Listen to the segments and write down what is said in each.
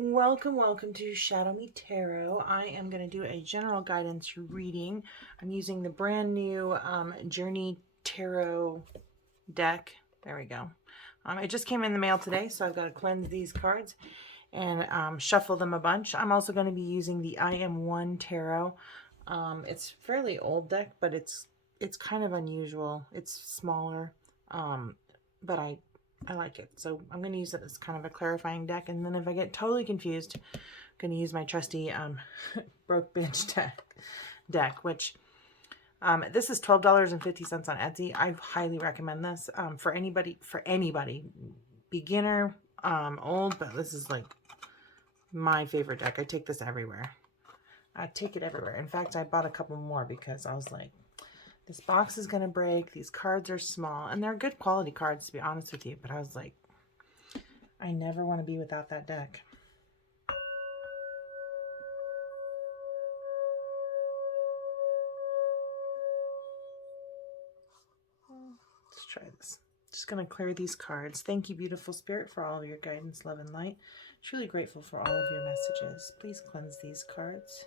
Welcome, welcome to Shadow Me Tarot. I am going to do a general guidance reading. I'm using the brand new Journey Tarot deck. There we go. It just came in the mail today, so I've got to cleanse these cards and shuffle them a bunch. I'm also going to be using the I Am One Tarot. It's a fairly old deck, but it's kind of unusual. It's smaller, but I like it. So I'm going to use it as kind of a clarifying deck. And then if I get totally confused, I'm going to use my trusty Broke Bench deck, which this is $12.50 on Etsy. I highly recommend this for anybody, beginner, old, but this is like my favorite deck. I take this everywhere. I take it everywhere. In fact, I bought a couple more because I was like, this box is going to break. These cards are small. And they're good quality cards, to be honest with you. But I was like, I never want to be without that deck. Let's try this. Just going to clear these cards. Thank you, beautiful spirit, for all of your guidance, love, and light. Truly grateful for all of your messages. Please cleanse these cards.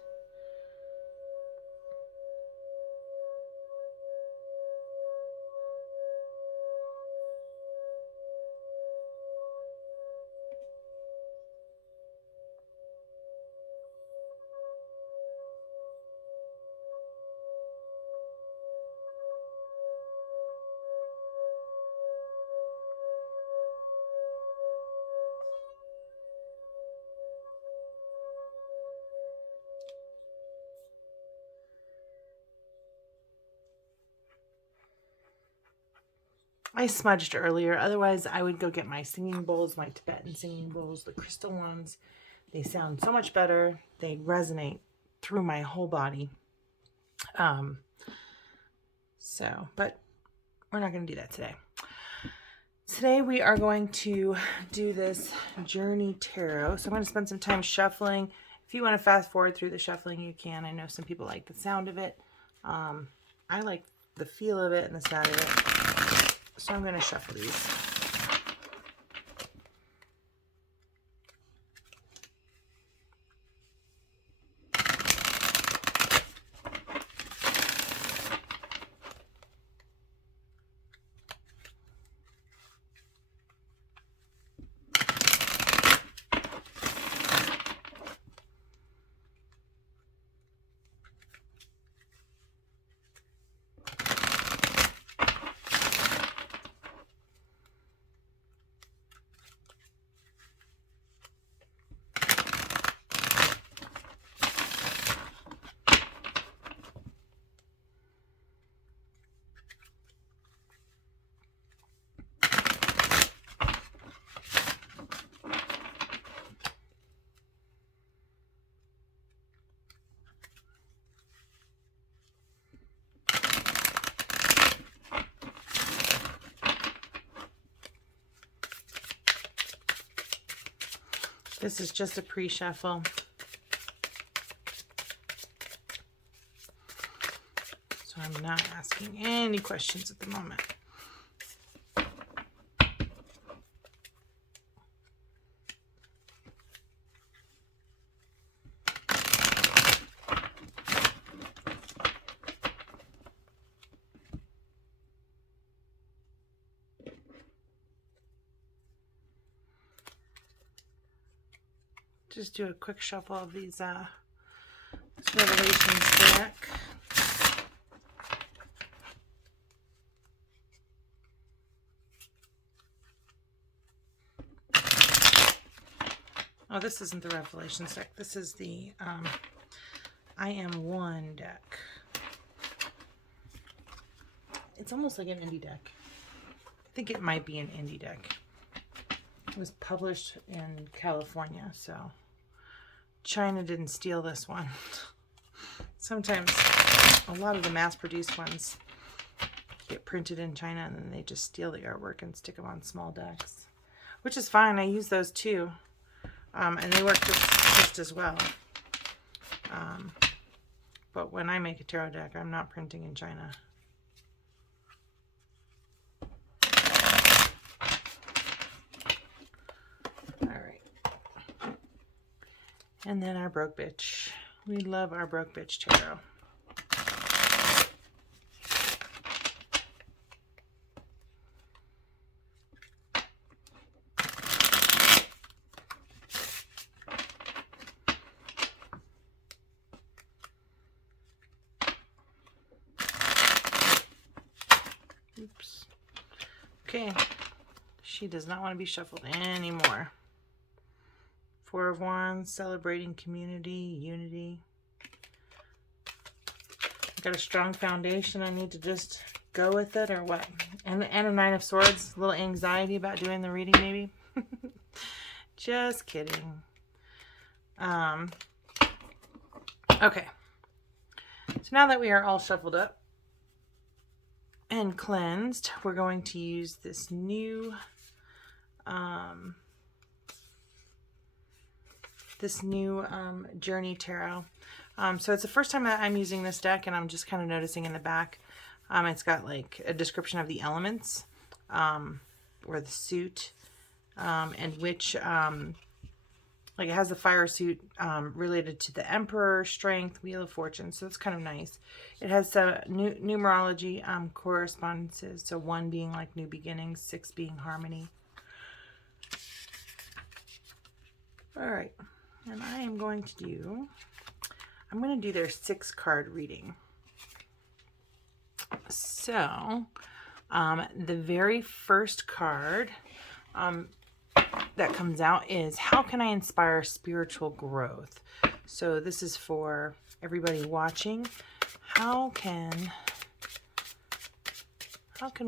I smudged earlier. Otherwise, I would go get my singing bowls, my Tibetan singing bowls, the crystal ones. They sound so much better. They resonate through my whole body. But we're not going to do that today. Today we are going to do this Journey Tarot. So I'm going to spend some time shuffling. If you want to fast forward through the shuffling, you can. I know some people like the sound of it. I like the feel of it and the sound of it. So I'm going to shuffle these. This is just a pre-shuffle. So I'm not asking any questions at the moment. Just do a quick shuffle of these this Revelations deck. Oh, this isn't the Revelations deck. This is the I Am One deck. It's almost like an indie deck. I think it might be an indie deck. It was published in California, so China didn't steal this one. Sometimes a lot of the mass-produced ones get printed in China and then they just steal the artwork and stick them on small decks, which is fine. I use those too, and they work just as well. But when I make a tarot deck, I'm not printing in China. And then our broke bitch. We love our broke bitch tarot. Oops. Okay. She does not want to be shuffled anymore. Four of Wands, celebrating community, unity. I've got a strong foundation. I need to just go with it or what? And a Nine of Swords. A little anxiety about doing the reading maybe. Just kidding. Okay. So now that we are all shuffled up and cleansed, we're going to use this new Journey Tarot. So it's the first time that I'm using this deck, and I'm just kind of noticing in the back, it's got like a description of the elements, or the suit, and which, like it has the fire suit related to the Emperor, Strength, Wheel of Fortune. So it's kind of nice. It has some numerology correspondences. So 1 being like new beginnings, 6 being harmony. All right. And I'm going to do their 6-card reading. So, the very first card that comes out is, how can I inspire spiritual growth? So this is for everybody watching. How can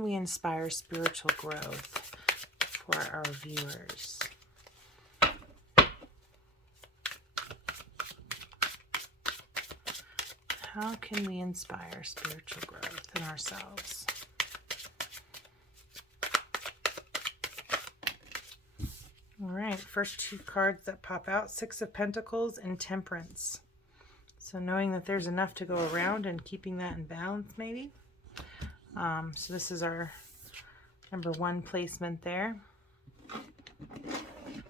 we inspire spiritual growth for our viewers? How can we inspire spiritual growth in ourselves? All right, first 2 cards that pop out, 6 of Pentacles and Temperance. So knowing that there's enough to go around and keeping that in balance maybe. So this is our number 1 placement there.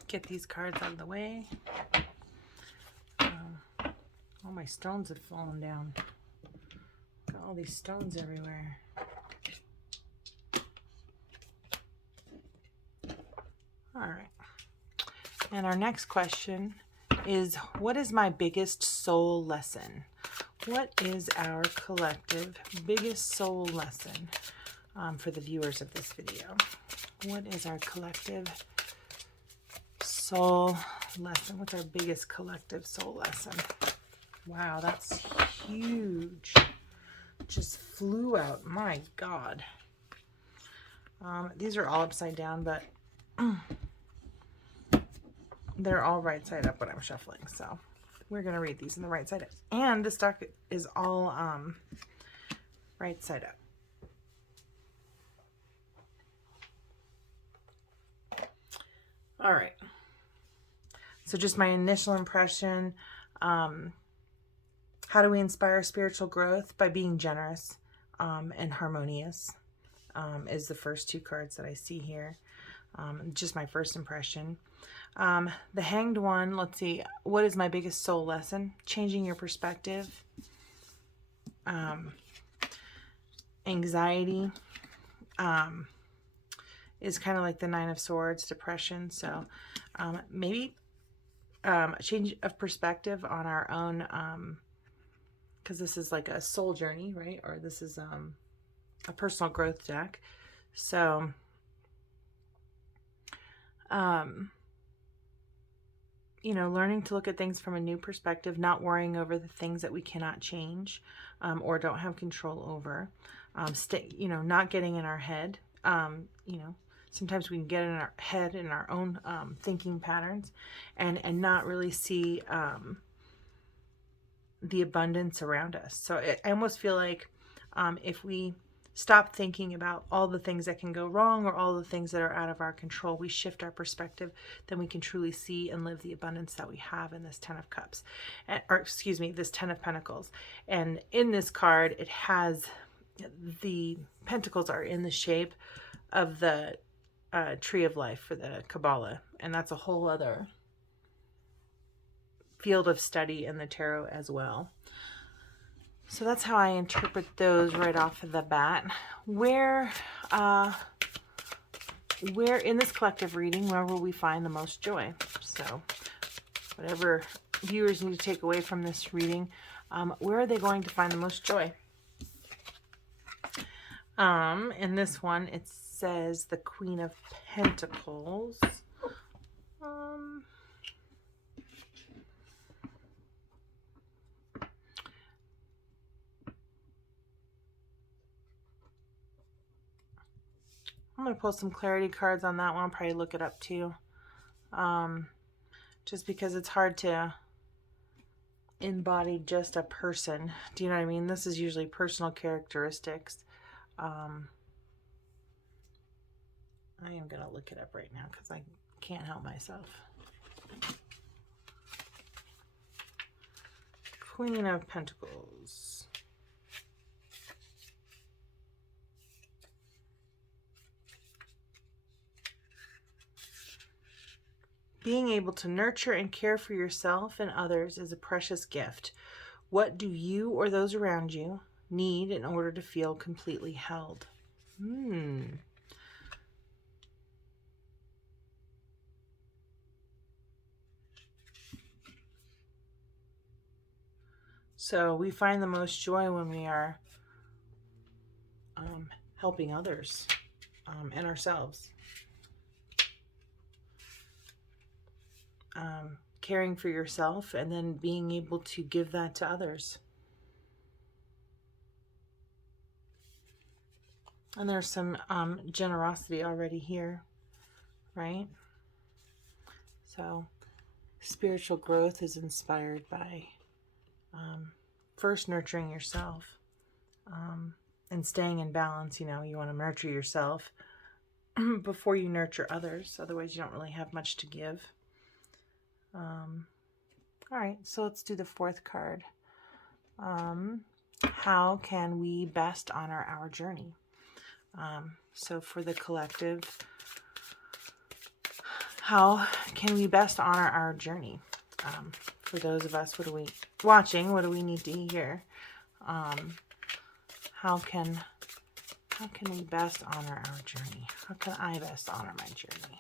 Get these cards out of the way. All my stones have fallen down. Got all these stones everywhere. All right. And our next question is, what is my biggest soul lesson? What is our collective biggest soul lesson for the viewers of this video? What is our collective soul lesson? What's our biggest collective soul lesson? Wow, that's huge. Just flew out. My God. These are all upside down, but they're all right side up when I'm shuffling. So we're going to read these in the right side up. And this deck is all right side up. All right. So just my initial impression. How do we inspire spiritual growth? By being generous and harmonious is the first 2 cards that I see here. Just my first impression. The Hanged One, let's see. What is my biggest soul lesson? Changing your perspective. Anxiety is kind of like the Nine of Swords, depression. So maybe a change of perspective on our own, because this is like a soul journey, right? Or this is a personal growth deck. So you know, learning to look at things from a new perspective, not worrying over the things that we cannot change or don't have control over. You know, not getting in our head. You know, sometimes we can get in our head in our own thinking patterns and not really see the abundance around us. So I almost feel like if we stop thinking about all the things that can go wrong or all the things that are out of our control, we shift our perspective, then we can truly see and live the abundance that we have in this 10 of Cups, or excuse me, this 10 of Pentacles. And in this card, it has the pentacles are in the shape of the tree of life for the Kabbalah. And that's a whole other field of study in the tarot as well. So that's how I interpret those right off of the bat. Where in this collective reading, where will we find the most joy? So whatever viewers need to take away from this reading, where are they going to find the most joy? In this one, it says the Queen of Pentacles. I'm going to pull some clarity cards on that one. I'll probably look it up too. Just because it's hard to embody just a person. Do you know what I mean? This is usually personal characteristics. I am going to look it up right now because I can't help myself. Queen of Pentacles. Being able to nurture and care for yourself and others is a precious gift. What do you or those around you need in order to feel completely held? So we find the most joy when we are helping others and ourselves. Caring for yourself and then being able to give that to others. And there's some generosity already here, right? So spiritual growth is inspired by first nurturing yourself and staying in balance. You know, you want to nurture yourself before you nurture others. Otherwise, you don't really have much to give. All right, so let's do the fourth card. How can we best honor our journey? So for the collective, how can we best honor our journey? For those of us, what do we need to hear? How can we best honor our journey? How can I best honor my journey?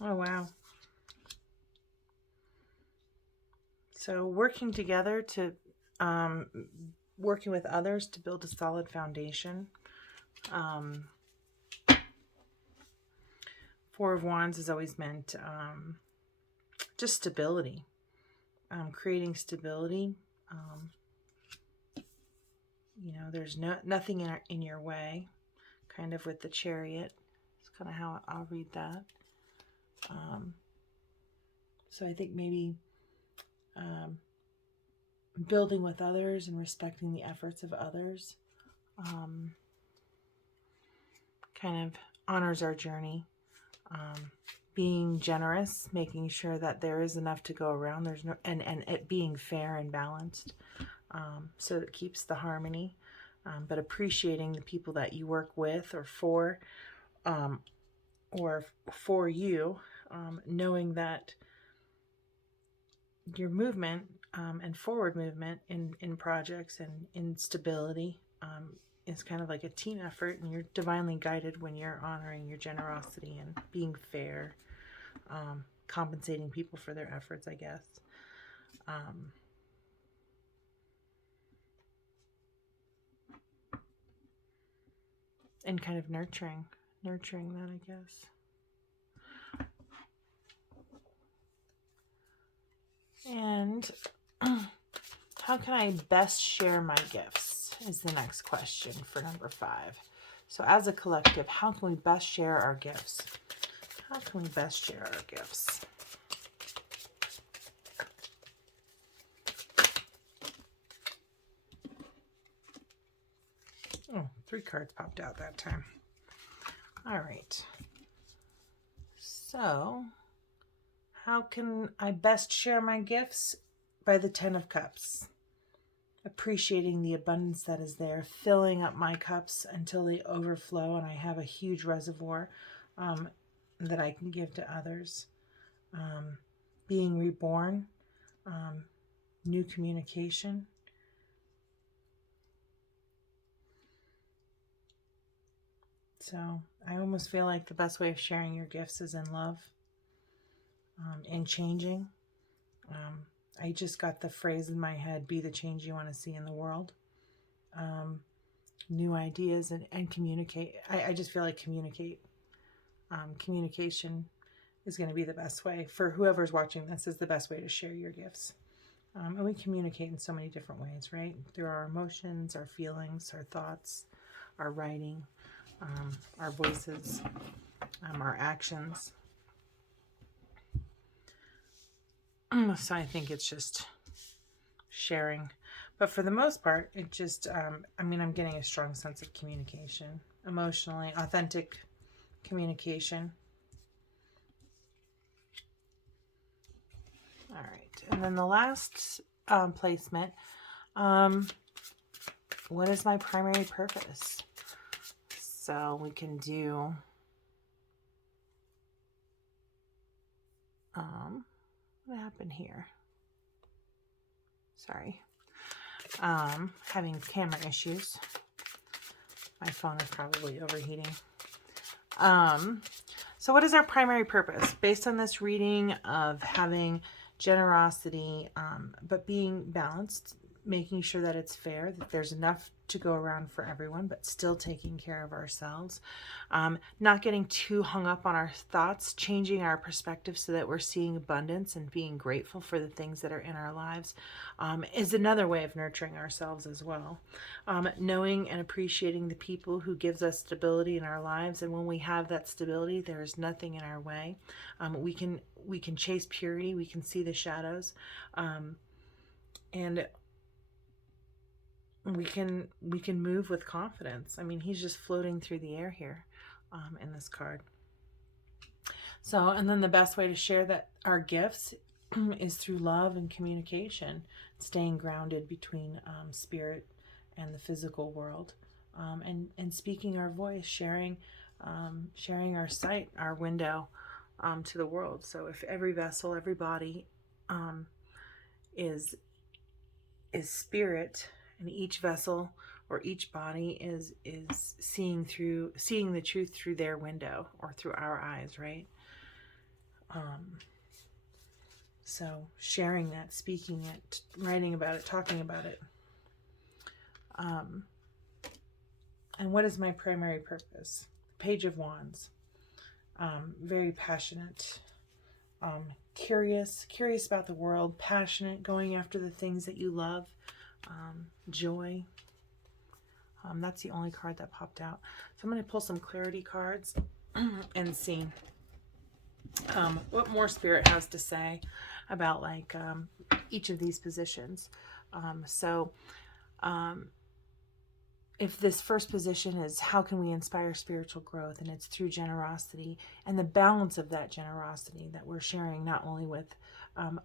Oh, wow. So working together to, working with others to build a solid foundation. Four of Wands has always meant just stability. Creating stability. You know, there's nothing in your way, kind of with the Chariot. It's kind of how I'll read that. So I think maybe building with others and respecting the efforts of others kind of honors our journey. Being generous, making sure that there is enough to go around. There's no and it being fair and balanced, so it keeps the harmony. But appreciating the people that you work with or for you, knowing that your movement and forward movement in projects and in stability is kind of like a team effort, and you're divinely guided when you're honoring your generosity and being fair, compensating people for their efforts, I guess. And kind of nurturing that, I guess. And how can I best share my gifts is the next question for number 5. So as a collective, how can we best share our gifts? How can we best share our gifts? Oh, 3 cards popped out that time. All right. So how can I best share my gifts? By the 10 of Cups. Appreciating the abundance that is there, filling up my cups until they overflow and I have a huge reservoir. that I can give to others. Being reborn, new communication. So I almost feel like the best way of sharing your gifts is in love, in changing. I just got the phrase in my head, be the change you want to see in the world. New ideas and communicate. I just feel like communicate. Communication is going to be the best way for whoever's watching this, is the best way to share your gifts. And we communicate in so many different ways, right? Through our emotions, our feelings, our thoughts, our writing, our voices, our actions. So I think it's just sharing. But for the most part, it just, I'm getting a strong sense of communication. Emotionally, authentic communication. All right. And then the last placement, what is my primary purpose? So we can do, what happened here? Sorry. Having camera issues. My phone is probably overheating. So what is our primary purpose? Based on this reading of having generosity, but being balanced, making sure that it's fair, that there's enough to go around for everyone, but still taking care of ourselves. Not getting too hung up on our thoughts, changing our perspective so that we're seeing abundance and being grateful for the things that are in our lives, is another way of nurturing ourselves as well. Knowing and appreciating the people who gives us stability in our lives. And when we have that stability, there is nothing in our way. We can chase purity. We can see the shadows. And we can move with confidence. I mean, he's just floating through the air here in this card. So, and then the best way to share that our gifts is through love and communication, staying grounded between spirit and the physical world, and speaking our voice, sharing our sight, our window to the world. So if every vessel, every body is spirit, and each vessel or each body is seeing the truth through their window or through our eyes, right? So sharing that, speaking it, writing about it, talking about it. And what is my primary purpose? Page of Wands. Very passionate, curious about the world, passionate, going after the things that you love. Joy. That's the only card that popped out. So I'm going to pull some clarity cards and see what more Spirit has to say about each of these positions. If this first position is how can we inspire spiritual growth, and it's through generosity and the balance of that generosity that we're sharing not only with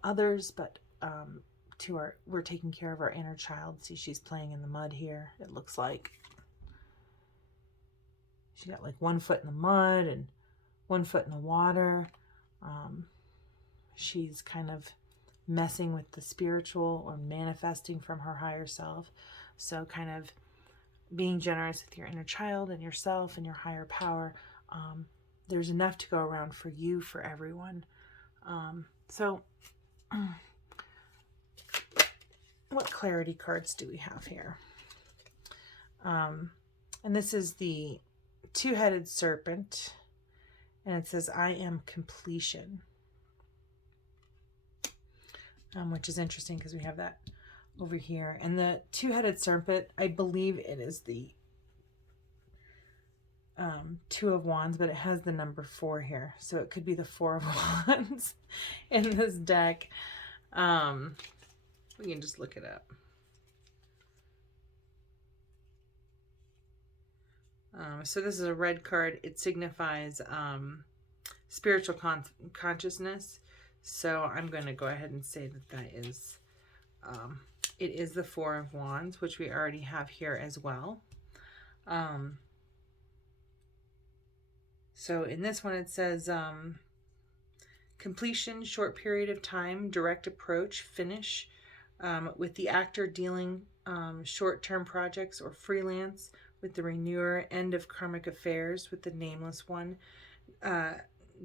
others, but we're taking care of our inner child. See, she's playing in the mud here. It looks like she got like 1 foot in the mud and 1 foot in the water. She's kind of messing with the spiritual or manifesting from her higher self. So kind of being generous with your inner child and yourself and your higher power. There's enough to go around for you, for everyone. What clarity cards do we have here? And this is the two-headed serpent, and it says, I am completion. Which is interesting because we have that over here. And the two-headed serpent, I believe it is the Two of Wands, but it has the number 4 here. So it could be the 4 of Wands in this deck. We can just look it up. So this is a red card. It signifies spiritual consciousness. So I'm going to go ahead and say that is, it is the 4 of Wands, which we already have here as well. So in this one it says completion, short period of time, direct approach, finish, with the actor dealing short-term projects or freelance, with the renewer, end of karmic affairs with the nameless one.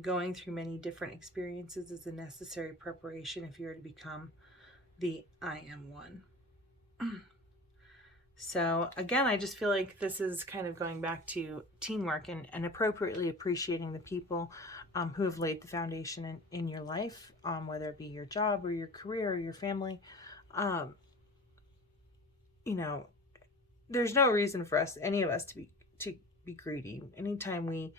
Going through many different experiences is a necessary preparation if you are to become the I am one. So again, I just feel like this is kind of going back to teamwork and appropriately appreciating the people who have laid the foundation in your life, whether it be your job or your career or your family. You know, there's no reason for us, any of us, to be greedy. Anytime we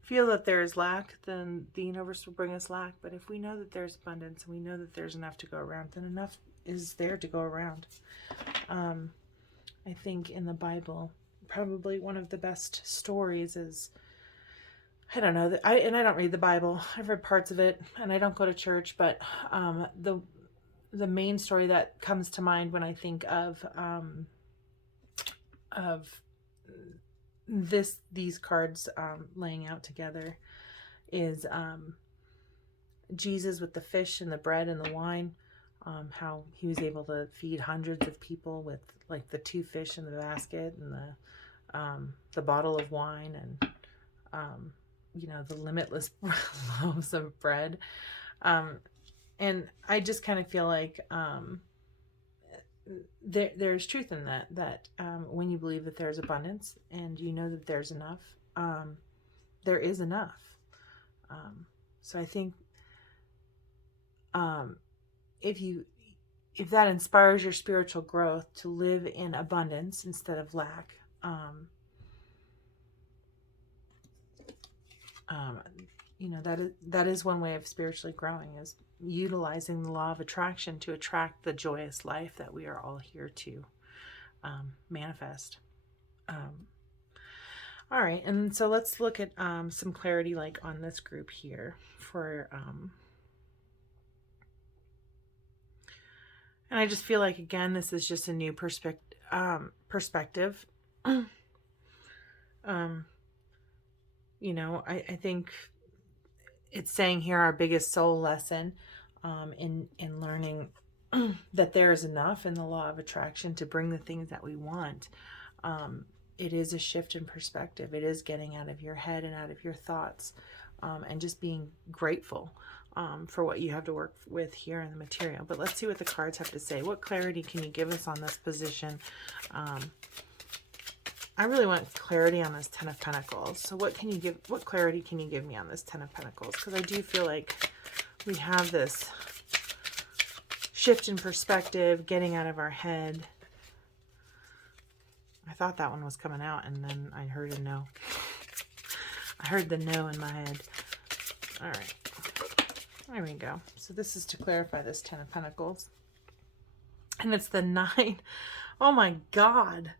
feel that there is lack, then the universe will bring us lack. But if we know that there's abundance and we know that there's enough to go around, then enough is there to go around. I think in the Bible, probably one of the best stories is, I don't know, I don't read the Bible. I've read parts of it, and I don't go to church, but the main story that comes to mind when I think of these cards laying out together is Jesus with the fish and the bread and the wine. How he was able to feed hundreds of people with like the 2 fish in the basket and the bottle of wine and the limitless loaves of bread. And I just kind of feel like there's truth in that when you believe that there's abundance and you know that there's enough, there is enough. So I think if that inspires your spiritual growth to live in abundance instead of lack, that is one way of spiritually growing, is utilizing the law of attraction to attract the joyous life that we are all here to manifest. All right, and so let's look at some clarity like on this group here for and I just feel like, again, this is just a new perspective. I think it's saying here our biggest soul lesson in learning that there is enough in the law of attraction to bring the things that we want. It is a shift in perspective. It is getting out of your head and out of your thoughts, and just being grateful for what you have to work with here in the material. But let's see what the cards have to say. What clarity can you give us on this position? I really want clarity on this 10 of Pentacles. So what clarity can you give me on this 10 of Pentacles? Because I do feel like we have this shift in perspective, getting out of our head. I thought that one was coming out, and then I heard a no. I heard the no in my head. All right. There we go. So this is to clarify this 10 of Pentacles. And it's the 9. Oh my God.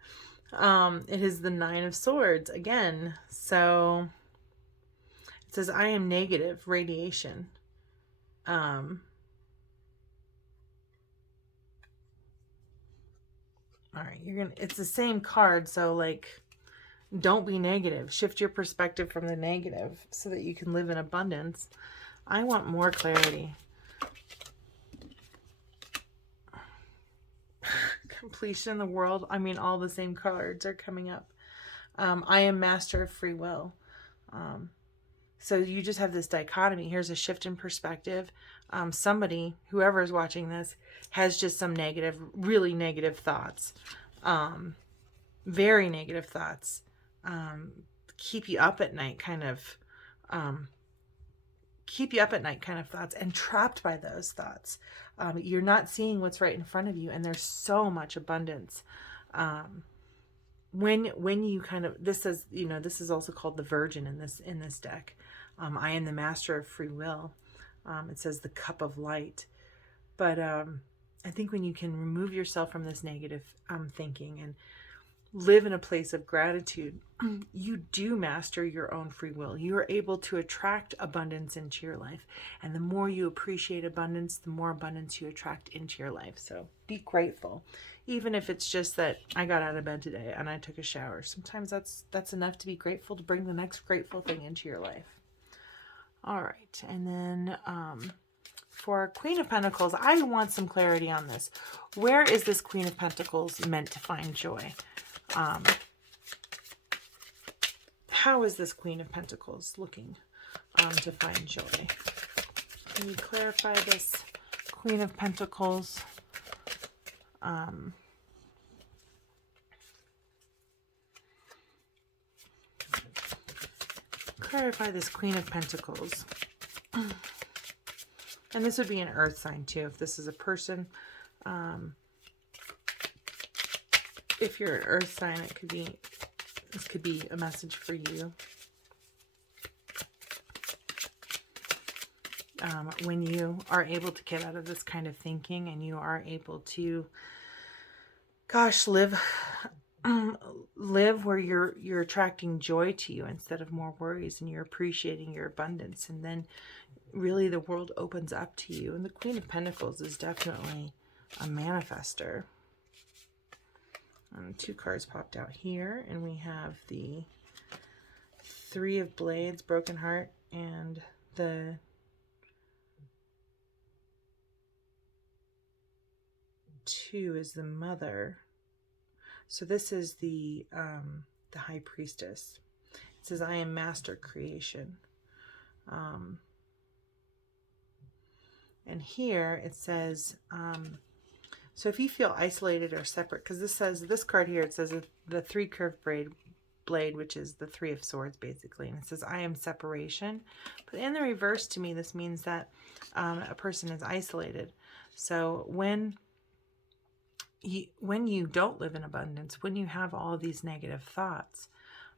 It is the 9 of Swords again. So it says, I am negative radiation. All right, it's the same card. So like, don't be negative. Shift your perspective from the negative so that you can live in abundance. I want more clarity. Completion in the world. I mean, all the same cards are coming up. I am master of free will. So you just have this dichotomy. Here's a shift in perspective. Somebody, whoever is watching this, has just some negative, really negative thoughts. Very negative thoughts. Keep you up at night kind of thoughts, and trapped by those thoughts. You're not seeing what's right in front of you, and there's so much abundance. When you kind of, this is also called the Virgin in this deck. I am the master of free will. It says the cup of light. But I think when you can remove yourself from this negative thinking and live in a place of gratitude, you do master your own free will. You are able to attract abundance into your life. And the more you appreciate abundance, the more abundance you attract into your life. So be grateful. Even if it's just that I got out of bed today and I took a shower. Sometimes that's enough to be grateful, to bring the next grateful thing into your life. All right. And then for Queen of Pentacles, I want some clarity on this. Where is this Queen of Pentacles meant to find joy? How is this Queen of Pentacles looking to find joy? Can you clarify this Queen of Pentacles? Clarify this Queen of Pentacles. And this would be an earth sign too, if this is a person. If you're an earth sign, this could be a message for you. When you are able to get out of this kind of thinking and you are able to, gosh, live where you're attracting joy to you instead of more worries, and you're appreciating your abundance, and then really the world opens up to you. And the Queen of Pentacles is definitely a manifester. Two cards popped out here, and we have the Three of Blades, Broken Heart, and the Two is the Mother. So this is the High Priestess. It says, I am master creation. And here it says, so if you feel isolated or separate, because this card here, it says the three curved blade, which is the Three of Swords, basically. And it says, I am separation. But in the reverse, to me, this means that a person is isolated. So when you don't live in abundance, when you have all of these negative thoughts,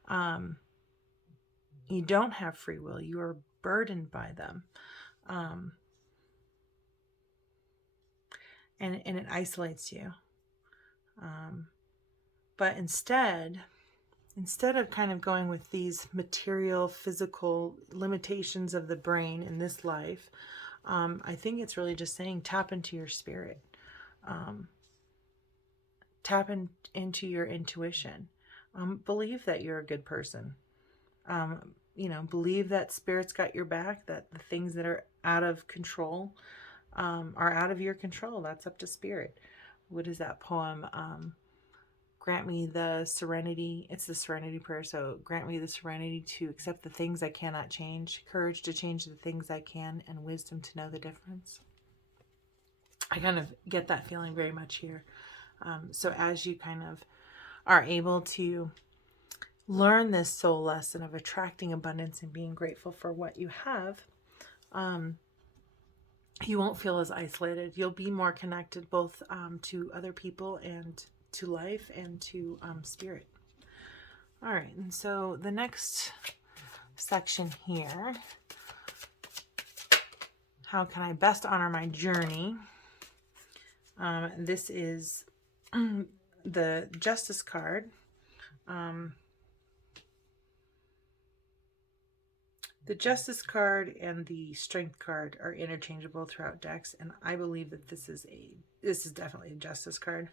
you don't have free will. You are burdened by them. And it isolates you. But instead of kind of going with these material, physical limitations of the brain in this life, I think it's really just saying tap into your spirit. Tap into your intuition. Believe that you're a good person. Believe that Spirit's got your back, that the things that are out of control are out of your control. That's up to Spirit. What is that poem? Grant me the serenity. It's the Serenity Prayer. So grant me the serenity to accept the things I cannot change, courage to change the things I can, and wisdom to know the difference. I kind of get that feeling very much here. So as you kind of are able to learn this soul lesson of attracting abundance and being grateful for what you have, you won't feel as isolated. You'll be more connected both to other people and to life and to Spirit. All right, and so the next section here, how can I best honor my journey? This is the Justice card. The Justice card and the Strength card are interchangeable throughout decks, and I believe that this is definitely a Justice card.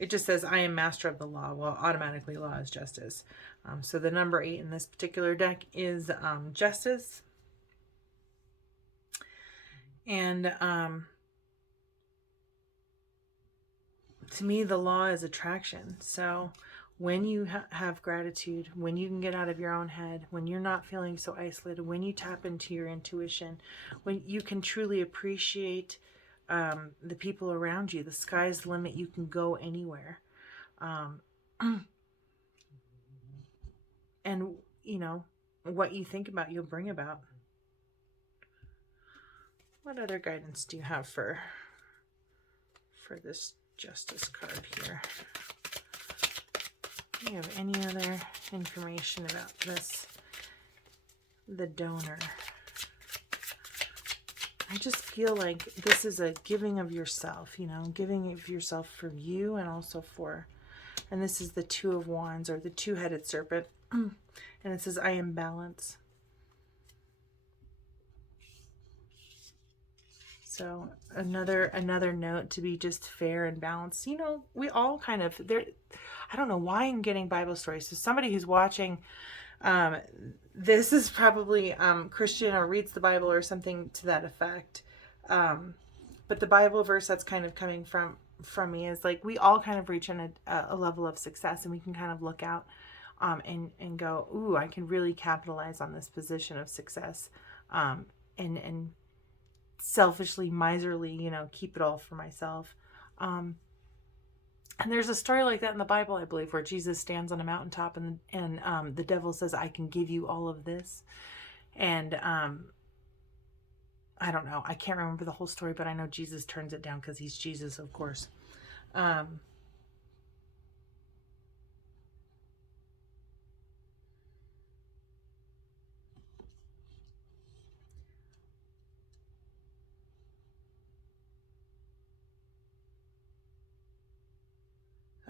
It just says, I am master of the law. Well, automatically law is justice. So the number 8 in this particular deck is Justice. And to me, the law is attraction. So when you have gratitude, when you can get out of your own head, when you're not feeling so isolated, when you tap into your intuition, when you can truly appreciate the people around you, the sky's the limit, you can go anywhere. And, what you think about, you'll bring about. What other guidance do you have for this Justice card here? Do you have any other information about this? The Donor. I just feel like this is a giving of yourself, giving of yourself for you and also and this is the Two of Wands, or the two-headed serpent. And it says, I am balance. So another note to be just fair and balanced. You know, we all kind of there. I don't know why I'm getting Bible stories. So somebody who's watching, this is probably Christian or reads the Bible or something to that effect. But the Bible verse that's kind of coming from me is like, we all kind of reach in a level of success, and we can kind of look out and go, ooh, I can really capitalize on this position of success, and selfishly, miserly, you know, keep it all for myself. And there's a story like that in the Bible, I believe, where Jesus stands on a mountaintop and the devil says, I can give you all of this. And I don't know. I can't remember the whole story, but I know Jesus turns it down because he's Jesus, of course.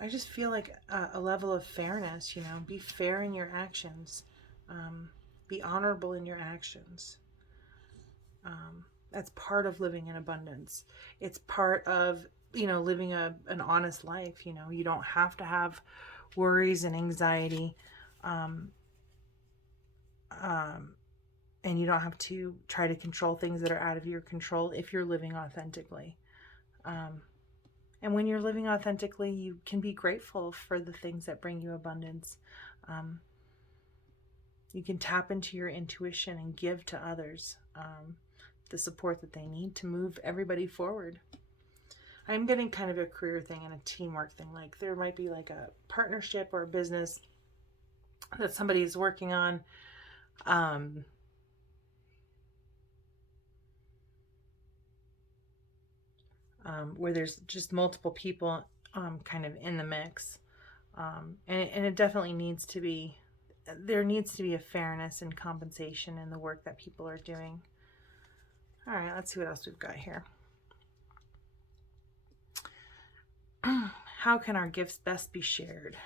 I just feel like a level of fairness, you know, be fair in your actions, be honorable in your actions. That's part of living in abundance. It's part of, you know, living an honest life. You know, you don't have to have worries and anxiety, and you don't have to try to control things that are out of your control if you're living authentically. And when you're living authentically, you can be grateful for the things that bring you abundance. You can tap into your intuition and give to others the support that they need to move everybody forward. I'm getting kind of a career thing and a teamwork thing. Like there might be like a partnership or a business that somebody is working on. Where there's just multiple people kind of in the mix. And it definitely needs to be, there needs to be a fairness and compensation in the work that people are doing. All right, let's see what else we've got here. How can our gifts best be shared?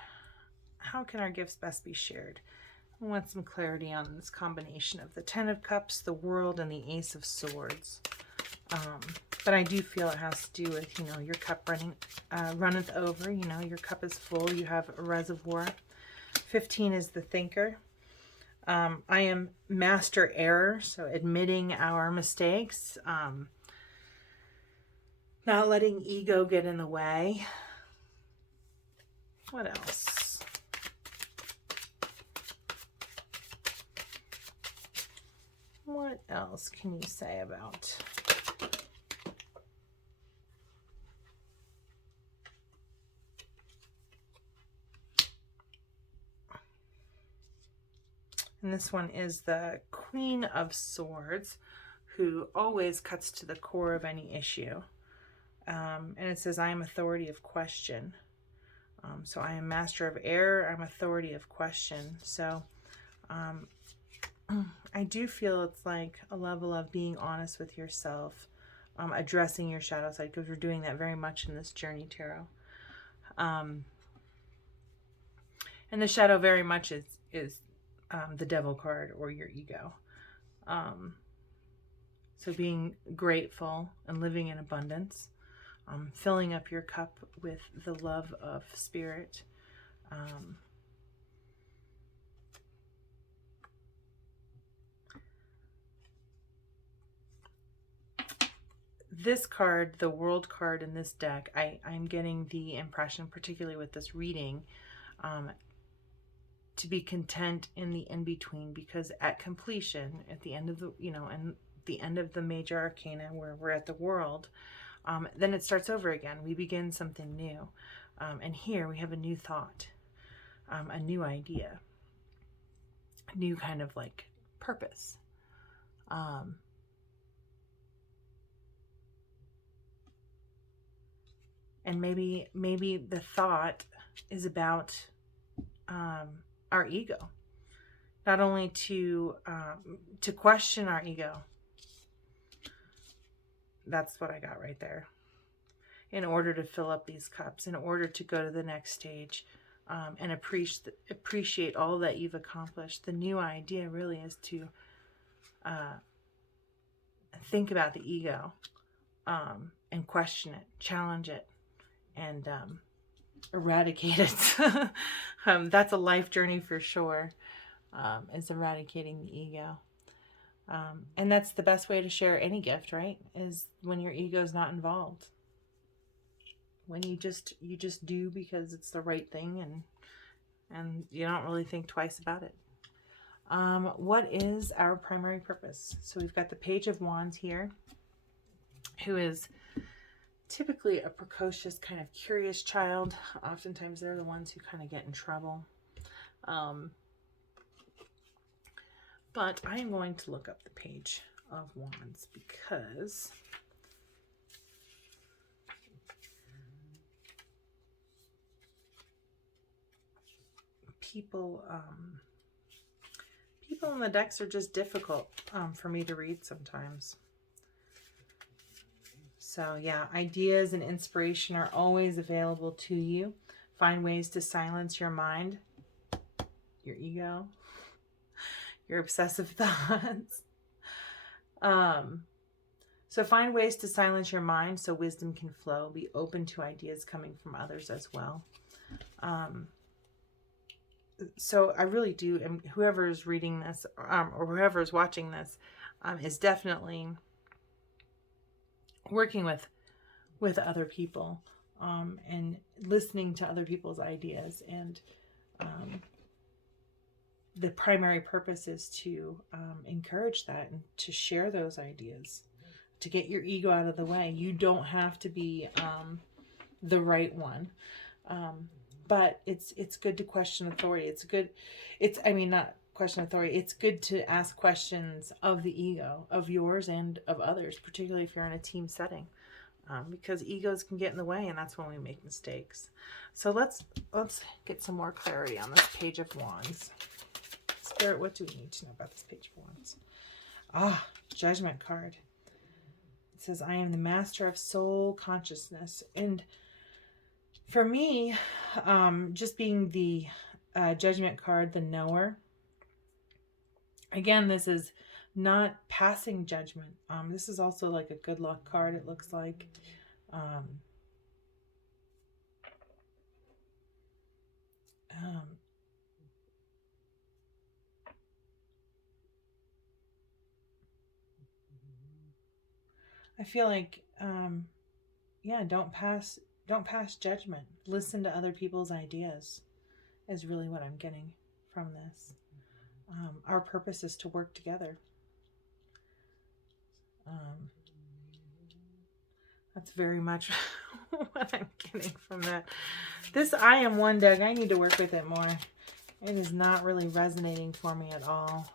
How can our gifts best be shared? I want some clarity on this combination of the Ten of Cups, the World, and the Ace of Swords. But I do feel it has to do with, you know, your cup runneth over. You know, your cup is full. You have a reservoir. 15 is the thinker. I am master error, so admitting our mistakes, not letting ego get in the way. What else? What else can you say about? And this one is the Queen of Swords, who always cuts to the core of any issue. And it says, I am authority of question. So I am master of error. I'm authority of question. So I do feel it's like a level of being honest with yourself, addressing your shadow side, because we're doing that very much in this journey tarot. And the shadow very much is the devil card, or your ego. So being grateful and living in abundance, filling up your cup with the love of spirit. This card, the World card in this deck, I'm getting the impression, particularly with this reading, to be content in the in-between, because at completion, at the end of the, you know, and the end of the major arcana where we're at the World, then it starts over again. We begin something new. And here we have a new thought, a new idea, a new kind of like purpose. And maybe the thought is about our ego. Not only to question our ego. That's what I got right there. In order to fill up these cups, in order to go to the next stage, and appreciate all that you've accomplished. The new idea really is to think about the ego, and question it, challenge it, and eradicate it. That's a life journey for sure, is eradicating the ego. And that's the best way to share any gift, right? Is when your ego is not involved. When you just do because it's the right thing, and you don't really think twice about it. What is our primary purpose? So we've got the Page of Wands here, who is typically a precocious, kind of curious child. Oftentimes they're the ones who kind of get in trouble. But I am going to look up the Page of Wands because people in the decks are just difficult for me to read sometimes. So yeah, ideas and inspiration are always available to you. Find ways to silence your mind, your ego, your obsessive thoughts. So find ways to silence your mind so wisdom can flow. Be open to ideas coming from others as well. So I really do, and whoever is reading this or whoever is watching this is definitely working with other people and listening to other people's ideas. And the primary purpose is to encourage that and to share those ideas, to get your ego out of the way. You don't have to be the right one. But it's good to question authority. Not question authority. It's good to ask questions of the ego, of yours and of others, particularly if you're in a team setting, because egos can get in the way, and that's when we make mistakes. So let's get some more clarity on this Page of Wands. Spirit, what do we need to know about this Page of Wands? Judgment card. It says, I am the master of soul consciousness. And for me, just being the Judgment card, the knower, again, this is not passing judgment. This is also like a good luck card, it looks like. I feel like, don't pass judgment. Listen to other people's ideas is really what I'm getting from this. Our purpose is to work together. That's very much what I'm getting from that. This I Am One deck, I need to work with it more. It is not really resonating for me at all.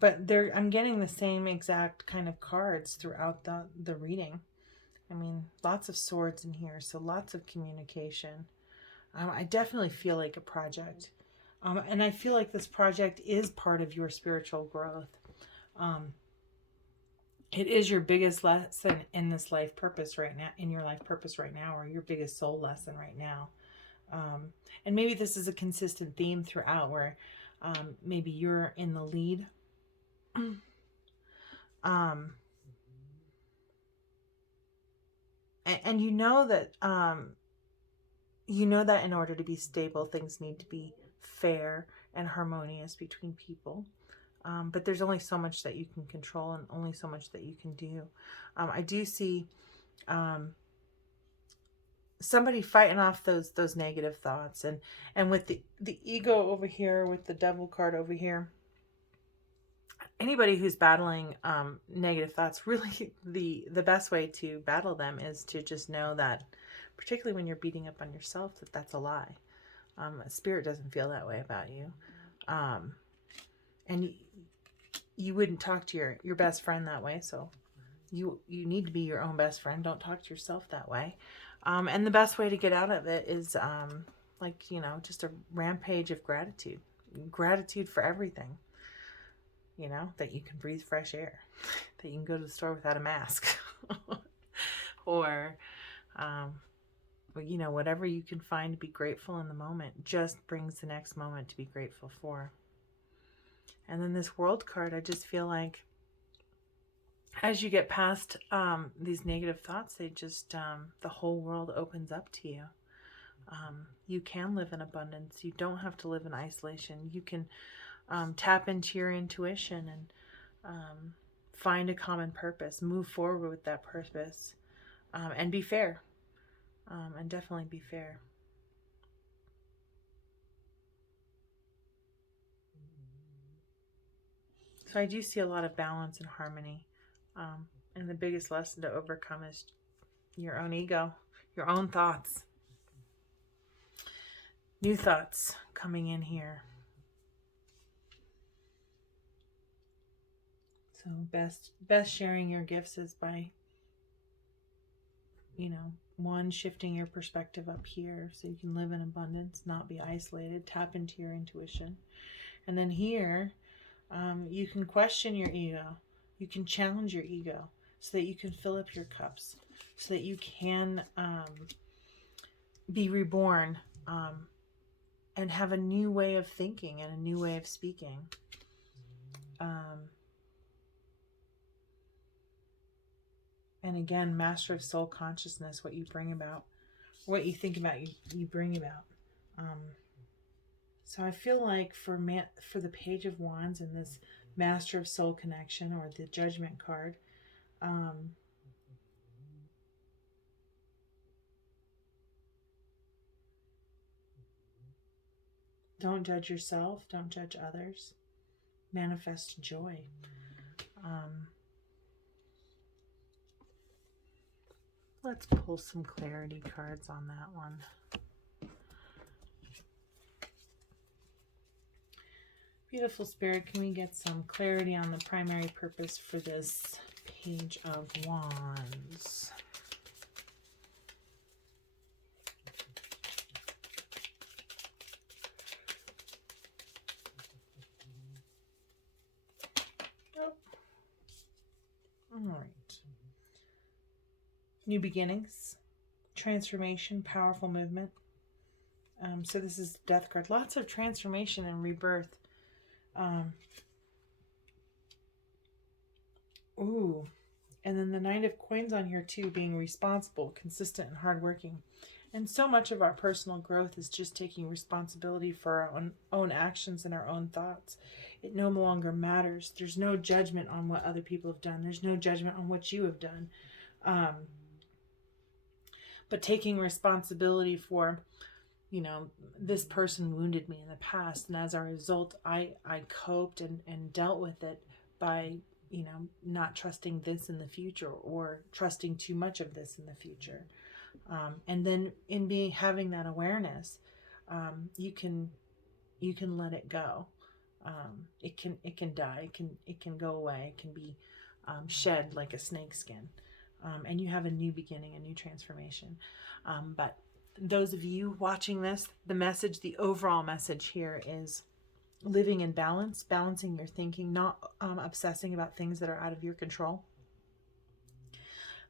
But I'm getting the same exact kind of cards throughout the reading. I mean, lots of swords in here, so lots of communication. I definitely feel like a project. And I feel like this project is part of your spiritual growth. It is your biggest lesson in this life purpose right now, in your life purpose right now, or your biggest soul lesson right now. And maybe this is a consistent theme throughout where maybe you're in the lead. And you know that in order to be stable, things need to be fair and harmonious between people. But there's only so much that you can control and only so much that you can do. I do see somebody fighting off those negative thoughts, and with the ego over here, with the Devil card over here. Anybody who's battling negative thoughts, really the best way to battle them is to just know that, particularly when you're beating up on yourself, that's a lie. Spirit doesn't feel that way about you. And you wouldn't talk to your best friend that way. So you need to be your own best friend. Don't talk to yourself that way. And the best way to get out of it is just a rampage of gratitude. Gratitude for everything. That you can breathe fresh air, that you can go to the store without a mask, or you know, whatever you can find to be grateful in the moment just brings the next moment to be grateful for. And then this World card, I just feel like as you get past these negative thoughts, they just, the whole world opens up to you. You can live in abundance. You don't have to live in isolation. You can tap into your intuition and find a common purpose, move forward with that purpose, and be fair, and definitely be fair. So I do see a lot of balance and harmony. And the biggest lesson to overcome is your own ego, your own thoughts. New thoughts coming in here. So best sharing your gifts is by, you know, one, shifting your perspective up here so you can live in abundance, not be isolated, tap into your intuition. And then here, you can question your ego. You can challenge your ego so that you can fill up your cups, so that you can be reborn and have a new way of thinking and a new way of speaking. And again, master of soul consciousness, what you bring about, what you think about, you bring about. So I feel like for the Page of Wands and this Master of Soul connection, or the Judgment card, don't judge yourself, don't judge others, manifest joy. Let's pull some clarity cards on that one. Beautiful Spirit, can we get some clarity on the primary purpose for this Page of Wands? Oh. All right. New beginnings, transformation, powerful movement. So this is the Death card. Lots of transformation and rebirth. Ooh, and then the Knight of Coins on here too, being responsible, consistent, and hardworking. And so much of our personal growth is just taking responsibility for our own actions and our own thoughts. It no longer matters. There's no judgment on what other people have done. There's no judgment on what you have done. But taking responsibility for, you know, this person wounded me in the past, and as a result, I coped and dealt with it by, you know, not trusting this in the future, or trusting too much of this in the future. And then in having that awareness, you can let it go. It can die. It can go away. It can be shed like a snake skin. And you have a new beginning, a new transformation. But those of you watching this, the overall message here is living in balance, balancing your thinking, not obsessing about things that are out of your control,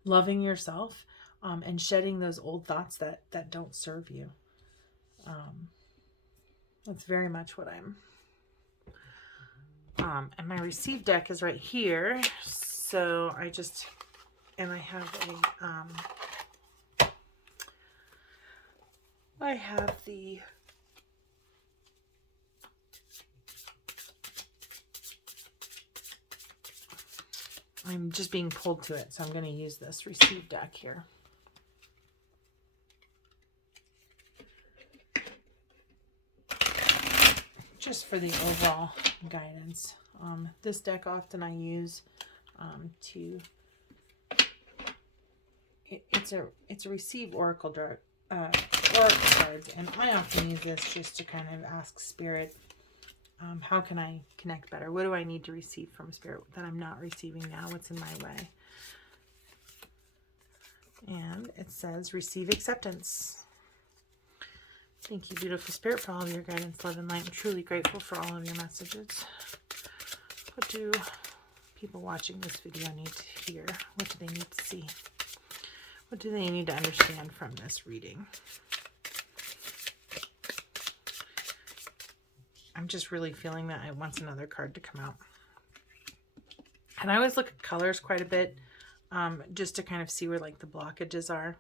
loving yourself, and shedding those old thoughts that don't serve you. That's very much what I'm. And my receive deck is right here. So I have the I'm just being pulled to it, so I'm going to use this receive deck here. Just for the overall guidance. This deck often I use it's a receive oracle cards, and I often use this just to kind of ask Spirit, how can I connect better? What do I need to receive from Spirit that I'm not receiving now? What's in my way? And it says receive acceptance. Thank you, beautiful Spirit, for all of your guidance, love, and light. I'm truly grateful for all of your messages. What do people watching this video need to hear? What do they need to see? What do they need to understand from this reading? I'm just really feeling that it wants another card to come out. And I always look at colors quite a bit, just to kind of see where like the blockages are.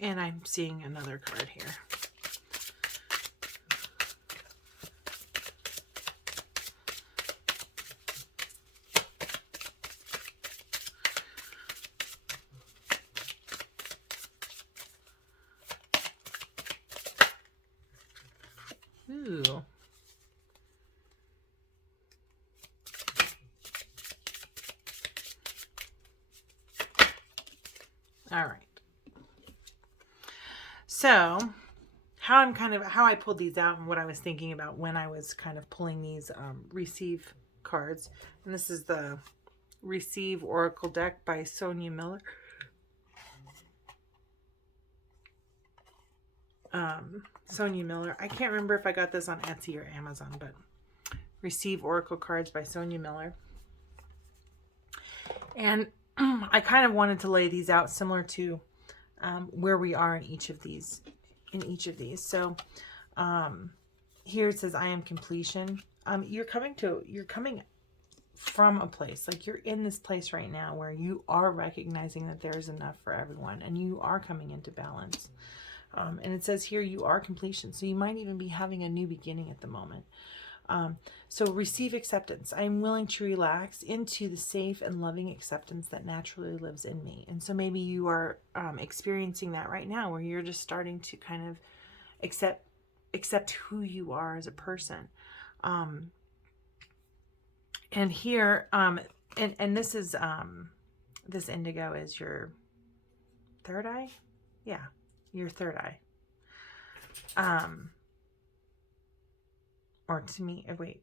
And I'm seeing another card here. Ooh. All right. So, how I pulled these out and what I was thinking about when I was kind of pulling these receive cards. And this is the Receive Oracle deck by Sonia Miller. Sonia Miller. I can't remember if I got this on Etsy or Amazon, but Receive Oracle cards by Sonia Miller. And I kind of wanted to lay these out similar to where we are in each of these. So here it says, I am completion. You're coming from a place, like you're in this place right now where you are recognizing that there is enough for everyone and you are coming into balance. And it says here, you are completion. So you might even be having a new beginning at the moment. So receive acceptance. I am willing to relax into the safe and loving acceptance that naturally lives in me. And so maybe you are experiencing that right now, where you're just starting to kind of accept who you are as a person. And here, and this is, this indigo is your third eye. Yeah. Your third eye. Or to me, wait.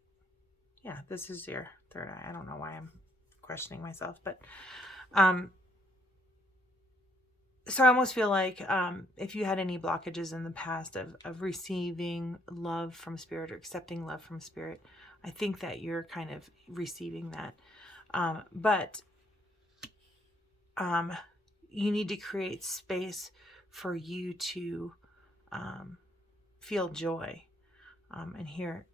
Yeah, this is your third eye. I don't know why I'm questioning myself, but so I almost feel like if you had any blockages in the past of receiving love from spirit or accepting love from spirit, I think that you're kind of receiving that. But you need to create space for you to feel joy. And here,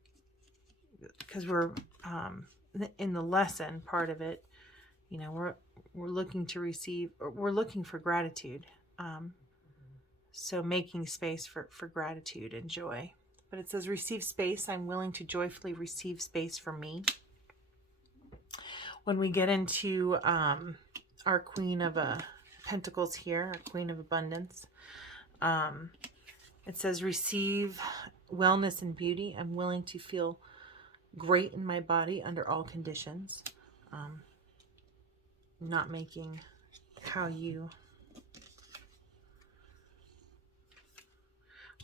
because we're in the lesson part of it, you know, we're looking to receive, or we're looking for gratitude. So making space for gratitude and joy. But it says, receive space. I'm willing to joyfully receive space for me. When we get into our Queen of Pentacles here, our Queen of Abundance, it says, receive wellness and beauty. I'm willing to feel great in my body under all conditions. Not making how you...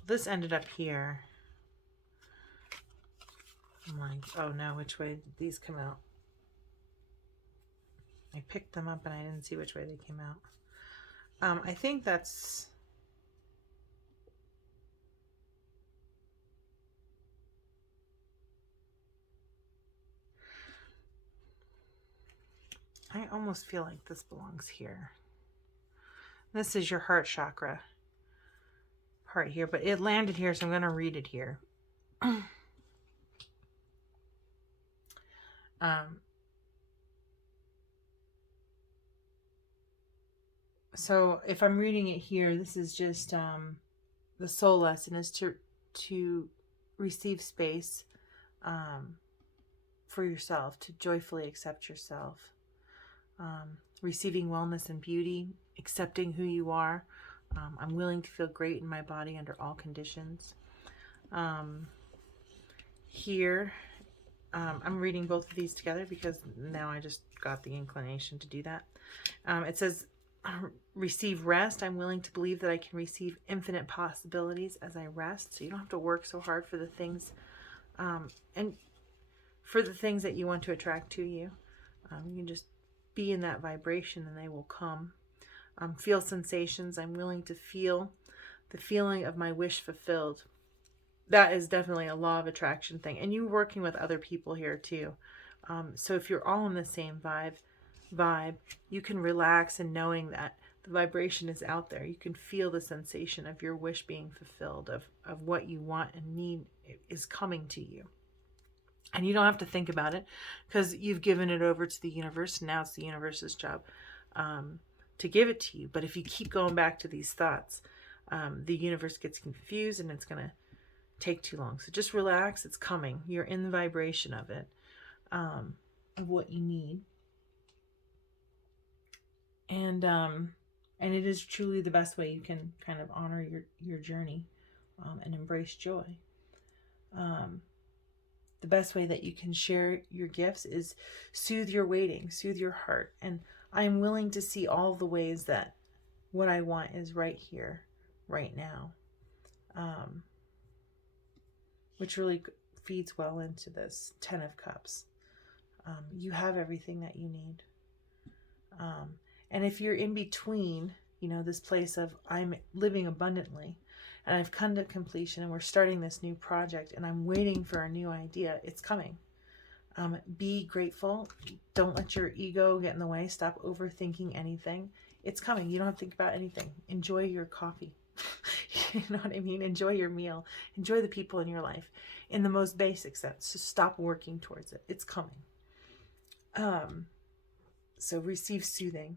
This ended up here. I'm like, oh no, which way did these come out? I picked them up and I didn't see which way they came out. I think that's... I almost feel like this belongs here. This is your heart chakra part here, but it landed here, so I'm going to read it here. So if I'm reading it here, this is just the soul lesson is to receive space for yourself, to joyfully accept yourself. Receiving wellness and beauty, accepting who you are. I'm willing to feel great in my body under all conditions. Here, I'm reading both of these together because now I just got the inclination to do that. It says, receive rest. I'm willing to believe that I can receive infinite possibilities as I rest. So you don't have to work so hard for the things, and for the things that you want to attract to you. You can just be in that vibration and they will come. Feel sensations. I'm willing to feel the feeling of my wish fulfilled. that is definitely a law of attraction thing. And you working with other people here too. So if you're all in the same vibe, you can relax in knowing that the vibration is out there. You can feel the sensation of your wish being fulfilled, of what you want and need is coming to you. And you don't have to think about it because you've given it over to the universe. And now it's the universe's job to give it to you. But if you keep going back to these thoughts, the universe gets confused and it's going to take too long. So just relax. It's coming. You're in the vibration of it, of what you need. And it is truly the best way you can kind of honor your journey and embrace joy. The best way that you can share your gifts is soothe your waiting, soothe your heart. And I'm willing to see all the ways that what I want is right here, right now. Which really feeds well into this 10 of Cups. You have everything that you need. And if you're in between, this place of I'm living abundantly and I've come to completion and we're starting this new project and I'm waiting for a new idea, it's coming. Be grateful. Don't let your ego get in the way. Stop overthinking anything. It's coming. You don't have to think about anything. Enjoy your coffee. You know what I mean? Enjoy your meal. Enjoy the people in your life in the most basic sense. So stop working towards it. It's coming. So receive soothing.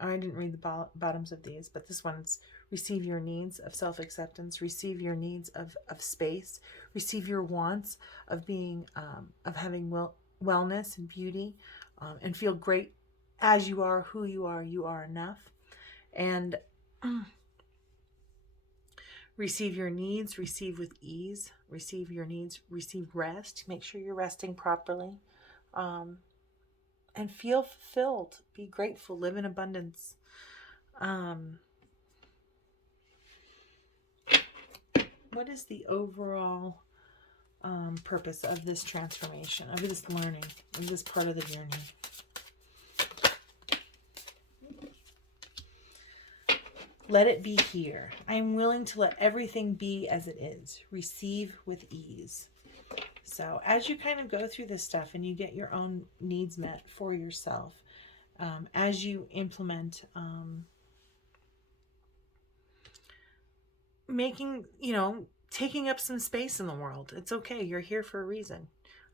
I didn't read the bottoms of these, but this one's receive your needs of self-acceptance, receive your needs of space, receive your wants of being, of having wellness and beauty, and feel great as you are, who you are enough. And receive your needs, receive with ease, receive your needs, receive rest, make sure you're resting properly. And feel fulfilled. Be grateful. Live in abundance. What is the overall purpose of this transformation, of this learning, of this part of the journey? Let it be here. I'm willing to let everything be as it is. Receive with ease. So as you kind of go through this stuff and you get your own needs met for yourself, as you implement taking up some space in the world, it's okay. You're here for a reason.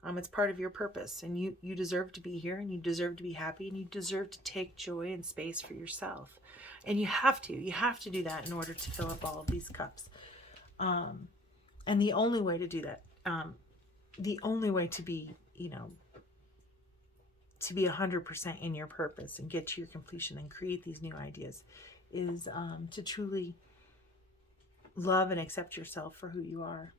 It's part of your purpose, and you deserve to be here, and you deserve to be happy, and you deserve to take joy and space for yourself. And you have to do that in order to fill up all of these cups. And the only way to do that, the only way to be, to be 100% in your purpose and get to your completion and create these new ideas is to truly love and accept yourself for who you are.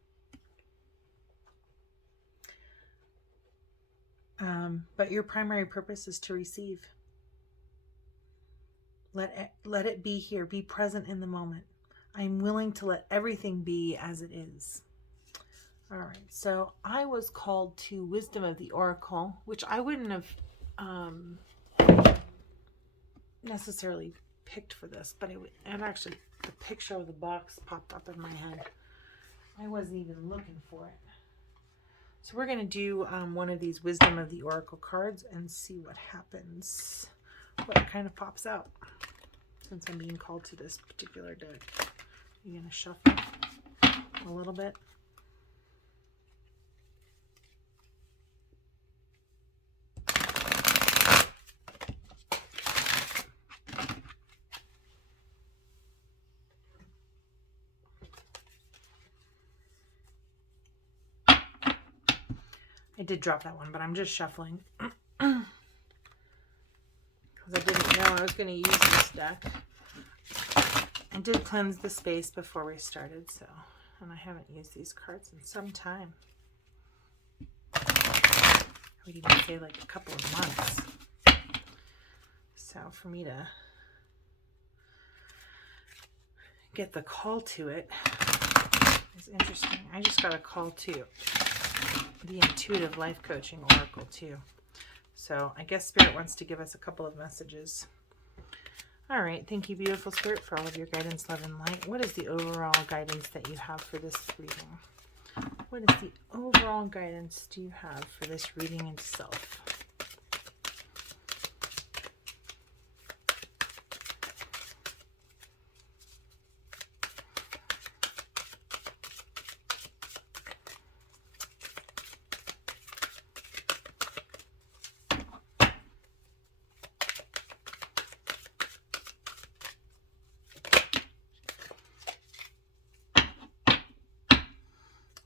But your primary purpose is to receive. Let it be here. Be present in the moment. I'm willing to let everything be as it is. All right, so I was called to Wisdom of the Oracle, which I wouldn't have necessarily picked for this, but it actually, the picture of the box popped up in my head. I wasn't even looking for it. So we're going to do one of these Wisdom of the Oracle cards and see what happens, what kind of pops out, since I'm being called to this particular deck. I'm going to shuffle a little bit. I did drop that one, but I'm just shuffling because I didn't know I was going to use this deck. I did cleanse the space before we started, and I haven't used these cards in some time. I would even say like a couple of months. So for me to get the call to it is interesting. I just got a call to the Intuitive Life Coaching Oracle too. So I guess Spirit wants to give us a couple of messages. All right. Thank you, beautiful spirit, for all of your guidance, love, and light. What is the overall guidance that you have for this reading? What is the overall guidance do you have for this reading itself?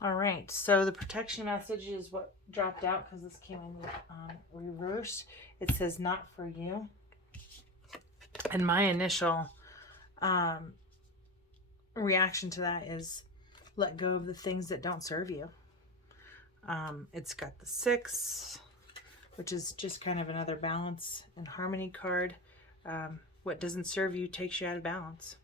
All right, so the protection message is what dropped out because this came in reverse. It says, not for you. And my initial reaction to that is, let go of the things that don't serve you. It's got the 6, which is just kind of another balance and harmony card. What doesn't serve you takes you out of balance.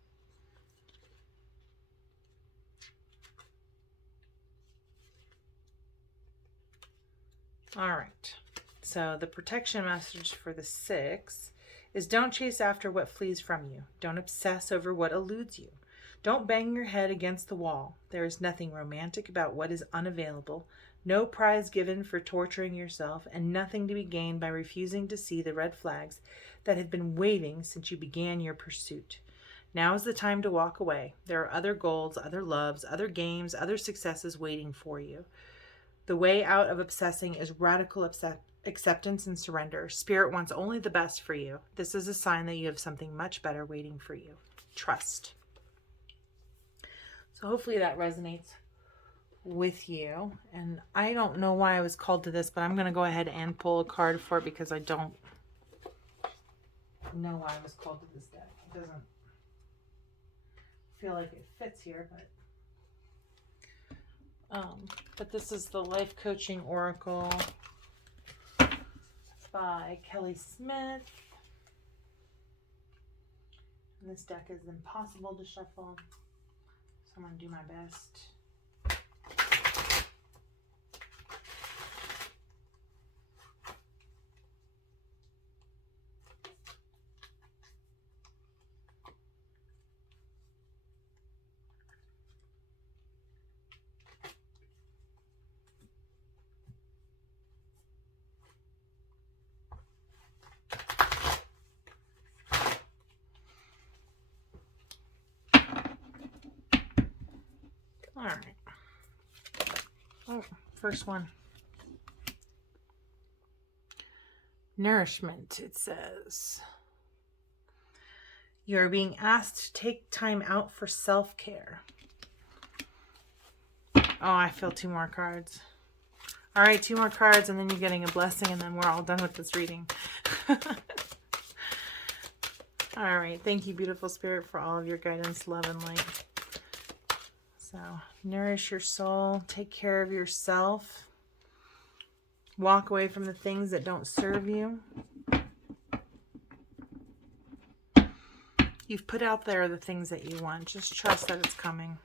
All right, so the protection message for the 6 is, don't chase after what flees from you. Don't obsess over what eludes you. Don't bang your head against the wall. There is nothing romantic about what is unavailable, no prize given for torturing yourself, and nothing to be gained by refusing to see the red flags that have been waving since you began your pursuit. Now is the time to walk away. There are other goals, other loves, other games, other successes waiting for you. The way out of obsessing is radical acceptance and surrender. Spirit wants only the best for you. This is a sign that you have something much better waiting for you. Trust. So hopefully that resonates with you. And I don't know why I was called to this, but I'm going to go ahead and pull a card for it because I don't know why I was called to this deck. It doesn't feel like it fits here, but this is the Life Coaching Oracle by Kelly Smith. And this deck is impossible to shuffle, so I'm going to do my best. All right. Oh, first one. Nourishment, it says. You are being asked to take time out for self-care. Oh, I feel 2 more cards. All right, 2 more cards, and then you're getting a blessing, and then we're all done with this reading. All right. Thank you, beautiful spirit, for all of your guidance, love, and light. So, nourish your soul. Take care of yourself. Walk away from the things that don't serve you. You've put out there the things that you want. Just trust that it's coming.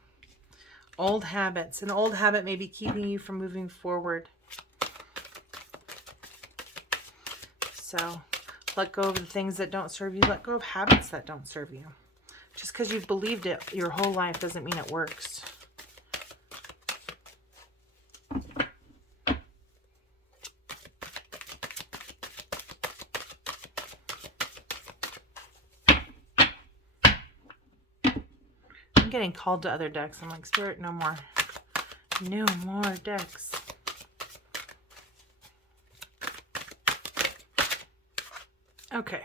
Old habits. An old habit may be keeping you from moving forward. So, let go of the things that don't serve you. Let go of habits that don't serve you. Just because you've believed it your whole life doesn't mean it works. I'm getting called to other decks. I'm like, Spirit, no more. No more decks. Okay.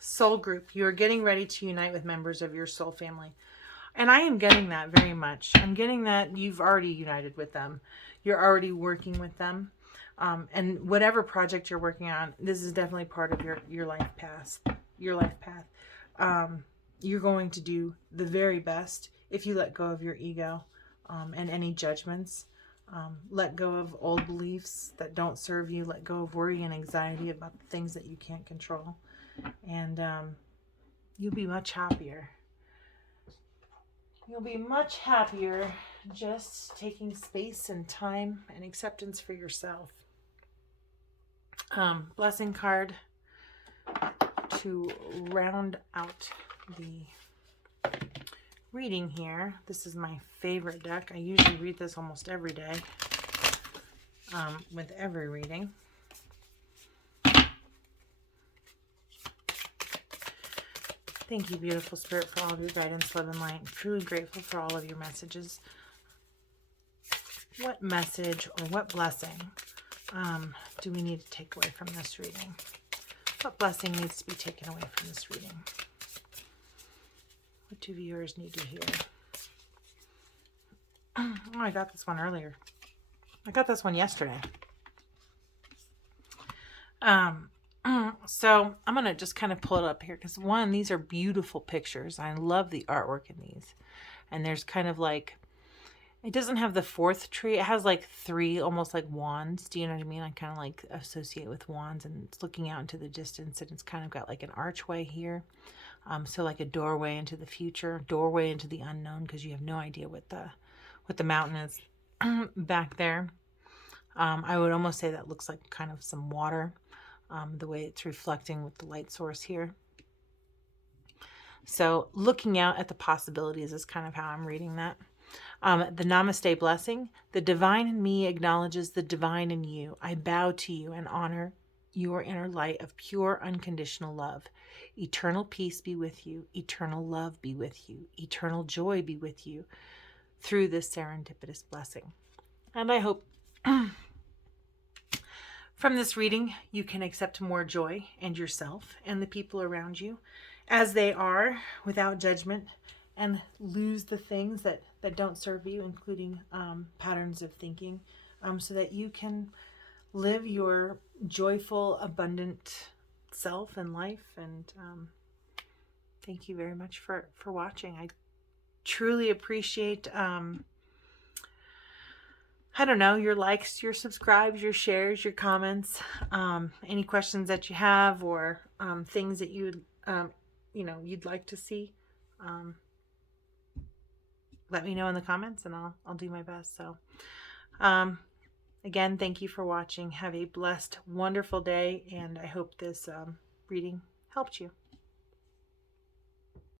Soul group. You are getting ready to unite with members of your soul family. And I am getting that very much. I'm getting that you've already united with them. You're already working with them. And whatever project you're working on, this is definitely part of your life path. Your life path. You're going to do the very best if you let go of your ego and any judgments. Let go of old beliefs that don't serve you. Let go of worry and anxiety about the things that you can't control. And you'll be much happier. You'll be much happier just taking space and time and acceptance for yourself. Blessing card to round out the reading here, this is my favorite deck. I usually read this almost every day with every reading. Thank you, beautiful spirit, for all of your guidance, love, and light. I'm truly grateful for all of your messages. What message or what blessing do we need to take away from this reading? What blessing needs to be taken away from this reading? What do viewers need to hear? Oh, I got this one earlier. I got this one yesterday. So I'm going to just kind of pull it up here because, one, these are beautiful pictures. I love the artwork in these. And there's kind of like, it doesn't have the fourth tree. It has like three almost like wands. Do you know what I mean? I kind of like associate with wands, and it's looking out into the distance, and it's kind of got like an archway here. So like a doorway into the future, doorway into the unknown, because you have no idea what the mountain is back there. I would almost say that looks like kind of some water, the way it's reflecting with the light source here. So looking out at the possibilities is kind of how I'm reading that. The Namaste blessing. The divine in me acknowledges the divine in you. I bow to you and honor your inner light of pure, unconditional love. Eternal peace be with you. Eternal love be with you. Eternal joy be with you through this serendipitous blessing. And I hope from this reading, you can accept more joy and yourself and the people around you as they are, without judgment, and lose the things that don't serve you, including patterns of thinking, so that you can live your joyful, abundant self and life. And thank you very much for watching. I truly appreciate I don't know, your likes, your subscribes, your shares, your comments, any questions that you have, or things that you'd like to see. Let me know in the comments, and I'll do my best. So again, thank you for watching. Have a blessed, wonderful day, and I hope this reading helped you.